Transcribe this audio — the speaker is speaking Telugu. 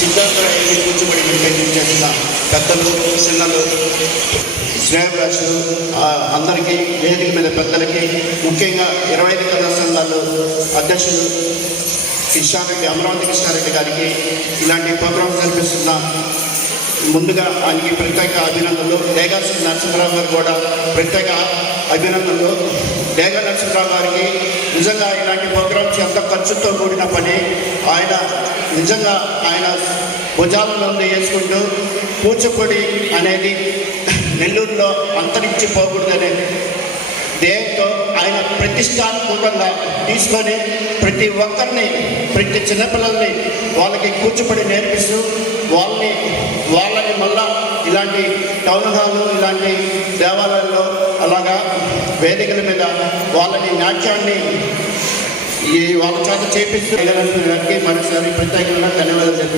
సిద్ధాంతరాయాన్ని కూర్చోబడి మెయింటైన్ చేసిన పెద్దలు, చిన్నలు, శ్రేయభిలాషులు అందరికీ, వేదిక మీద పెద్దలకి, ముఖ్యంగా 25 కళా సంఘాలు అధ్యక్షులు కృష్ణారెడ్డి, అమరావతి కృష్ణారెడ్డి గారికి ఇలాంటి ప్రోగ్రామ్స్ జరిపిస్తున్న ముందుగా ఆయనకి ప్రత్యేక అభినందనలు. డేగా నరసింహరావు గారు కూడా ప్రత్యేక అభినందనలు. డేగా నరసింహరావు గారికి నిజంగా ఇలాంటి ప్రోగ్రామ్స్ ఎంత ఖర్చుతో కూడిన పని. ఆయన నిజంగా ఆయన భుజాలలో వేసుకుంటూ కూచిపూడి అనేది నెల్లూరులో అంతరించిపోకూడదనే ధ్యేయంతో ఆయన ప్రతిష్టాత్మకంగా తీసుకొని ప్రతి ఒక్కరిని, ప్రతి చిన్నపిల్లల్ని వాళ్ళకి కూచిపూడి నేర్పిస్తూ వాళ్ళని మళ్ళా ఇలాంటి టౌన్ హాల్లో, ఇలాంటి దేవాలయాల్లో, అలాగా వేదికల మీద వాళ్ళని నాట్యాన్ని వాళ్ళ చేత చేపిస్తూ గారికి మరోసారి ప్రత్యేకంగా ధన్యవాదాలు.